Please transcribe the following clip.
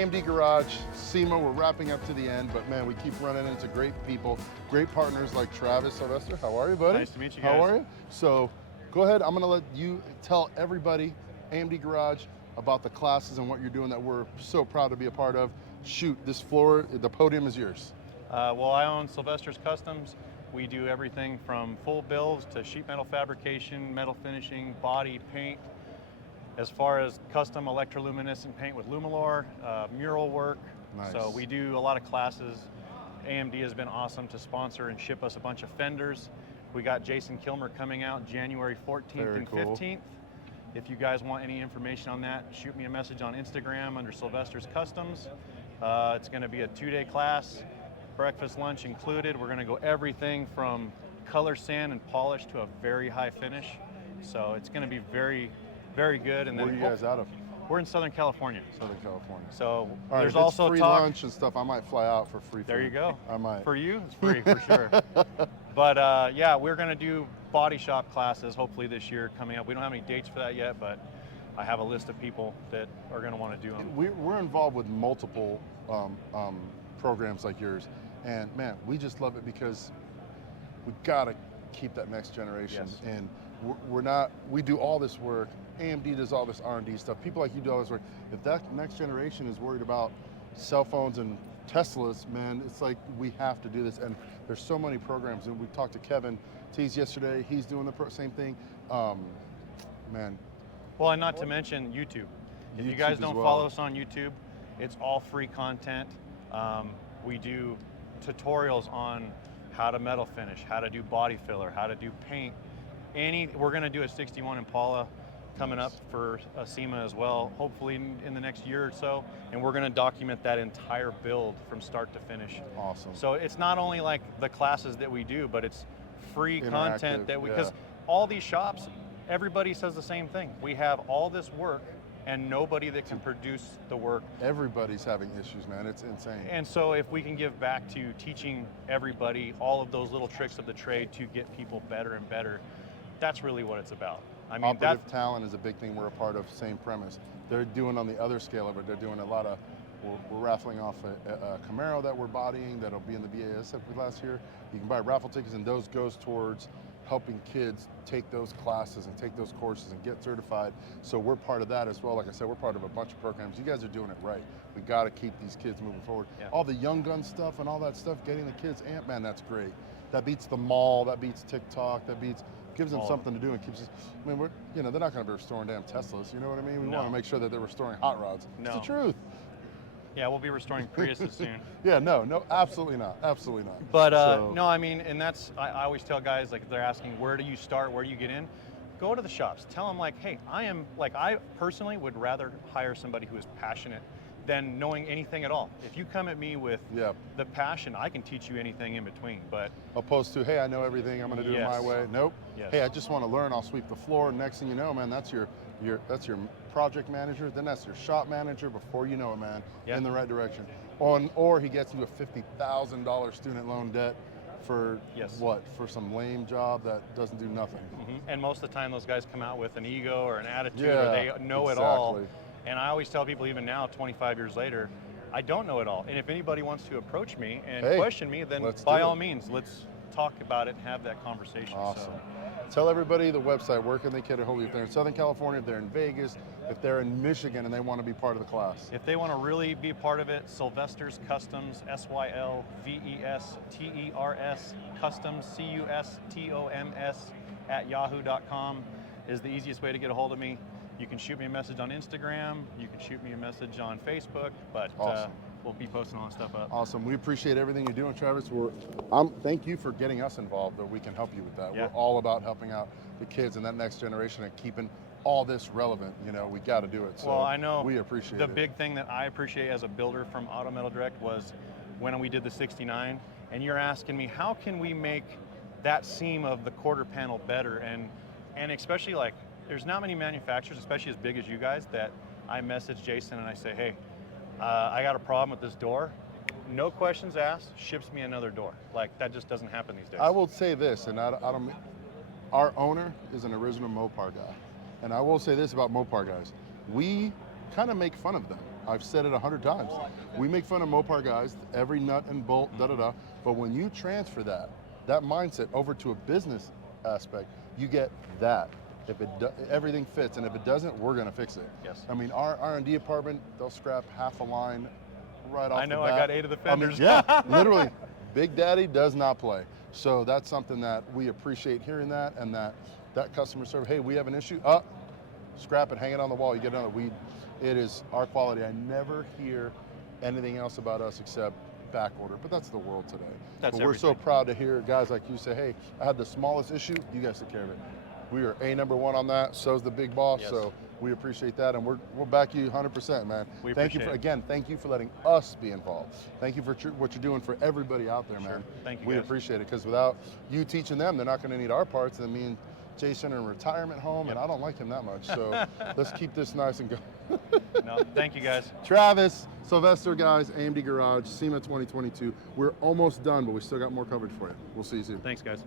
AMD Garage, SEMA, we're wrapping up to the end, but man, we keep running into great people, great partners like Travis Sylvester. How are you, buddy? Nice to meet you guys. How are you? So go ahead, I'm gonna let you tell everybody, AMD Garage, about the classes and what you're doing that we're so proud to be a part of. Shoot, this floor, the podium is yours. Well, I own Sylvester's Customs. We do everything from full builds to sheet metal fabrication, metal finishing, body, paint. As far as custom electroluminescent paint with Lumalor, mural work. Nice. So we do a lot of classes. AMD has been awesome to sponsor and ship us a bunch of fenders. We got Jason Kilmer coming out January 14th Very and cool. 15th. If you guys want any information on that, shoot me a message on Instagram under Sylvester's Customs. It's going to be a 2-day class, breakfast, lunch included. We're going to go everything from color sand and polish to a very high finish. So it's going to be very, very good. And Where are then you guys out of? we're in Southern California. Southern California. So All right, there's if it's also free talk. lunch and stuff, I might fly out for free There food. you go. I might. For you, it's free for sure. But yeah, we're going to do body shop classes hopefully this year coming up. We don't have any dates for that yet, but I have a list of people that are going to want to do them. We're involved with multiple programs like yours, and man, we just love it because we gotta keep that next generation. Yes. And we do all this work. AMD does all this R&D stuff. People like you do all this work. If that next generation is worried about cell phones and Teslas, man, it's like we have to do this. And there's so many programs. And we talked to Kevin Tees yesterday. He's doing the same thing. Man. Well, and not to mention YouTube. If you YouTube guys as don't well. follow us on YouTube, it's all free content. We do tutorials on how to metal finish, how to do body filler, how to do paint. We're going to do a 61 Impala coming up for a SEMA as well, hopefully in the next year or so. And we're going to document that entire build from start to finish. Awesome. So it's not only like the classes that we do, but it's free content that yeah. because all these shops, everybody says the same thing. We have all this work and nobody that can produce the work. Everybody's having issues, man. It's insane. And so if we can give back to teaching everybody all of those little tricks of the trade to get people better and better, that's really what it's about. I mean, Operative talent is a big thing we're a part of, same premise. They're doing on the other scale of it, they're doing a lot of, we're raffling off a Camaro that we're bodying that'll be in the BASF class here. You can buy raffle tickets and those goes towards helping kids take those classes and take those courses and get certified. So we're part of that as well. Like I said, we're part of a bunch of programs. You guys are doing it right. We got to keep these kids moving forward. Yeah. All the young gun stuff and all that stuff, getting the kids amped, man, that's great. That beats the mall, that beats TikTok, gives them something to do and keeps us, I mean, they're not going to be restoring damn Teslas, you know what I mean? We want to make sure that they're restoring hot rods. No. It's the truth. Yeah, we'll be restoring Priuses soon. Yeah, no, absolutely not, absolutely not. But So- no, I mean, and that's, I always tell guys, like if they're asking where do you start, where do you get in? Go to the shops, tell them like, hey, I personally would rather hire somebody who is passionate than knowing anything at all. If you come at me with Yeah. the passion, I can teach you anything in between, but Opposed to, hey, I know everything, I'm going to do it my Yes. way. Nope. Yes. Hey, I just want to learn, I'll sweep the floor. Next thing you know, man, that's your project manager, then that's your shop manager before you know it, man, Yeah. in the right direction. Or he gets into a $50,000 student loan debt for Yes. what? For some lame job that doesn't do nothing. and most of the time those guys come out with an ego or an attitude Yeah, or they know it all. exactly. And I always tell people even now, 25 years later, I don't know it all. And if anybody wants to approach me and Hey, question me, then let's by do all it. means, let's talk about it and have that conversation. Awesome. So, Tell everybody the website, where can they get a hold of you? If they're in Southern California, if they're in Vegas, if they're in Michigan and they want to be part of the class. if they want to really be part of it, Sylvester's Customs, Sylvesters Customs, CUSTOMS @yahoo.com is the easiest way to get a hold of me. You can shoot me a message on Instagram, you can shoot me a message on Facebook, but Awesome. we'll be posting all that stuff up. Awesome. We appreciate everything you're doing, Travis. Thank you for getting us involved, but we can help you with that. Yeah. We're all about helping out the kids and that next generation and keeping all this relevant. You know, we got to do it. So Well, I know we appreciate the it. big thing that I appreciate as a builder from Auto Metal Direct was when we did the 69, and you're asking me, how can we make that seam of the quarter panel better? And especially like, there's not many manufacturers, especially as big as you guys, that I message Jason and I say, hey, I got a problem with this door. No questions asked, ships me another door. Like, that just doesn't happen these days. I will say this, and I don't. Our owner is an original Mopar guy, and I will say this about Mopar guys: we kind of make fun of them. I've said it 100 times. We make fun of Mopar guys, every nut and bolt, da-da-da. But when you transfer that mindset over to a business aspect, you get that. If everything fits, and if it doesn't, we're gonna fix it. Yes. I mean, our R&D department, they'll scrap half a line right off I know, the bat. I got 8 of the fenders. Yeah, literally. Big Daddy does not play. So that's something that we appreciate hearing that, and that customer service, hey, we have an issue, scrap it, hang it on the wall, you get another weed. It is our quality. I never hear anything else about us except back order, but that's the world today. That's but we're so everything. proud to hear guys like you say, hey, I had the smallest issue, you guys took care of it. We are #1 on that, so's the big boss, Yes. so we appreciate that, and we'll back you 100%, man. We Thank you appreciate for, it. again, thank you for letting us be involved. Thank you for what you're doing for everybody out there, Sure. man. Thank you, We guys. appreciate it, because without you teaching them, they're not gonna need our parts, and me and Jason are in retirement home, and Yep. I don't like him that much, so let's keep this nice and good. No, thank you guys. Travis, Sylvester, guys, AMD Garage, SEMA 2022. We're almost done, but we still got more coverage for you. We'll see you soon. Thanks, guys.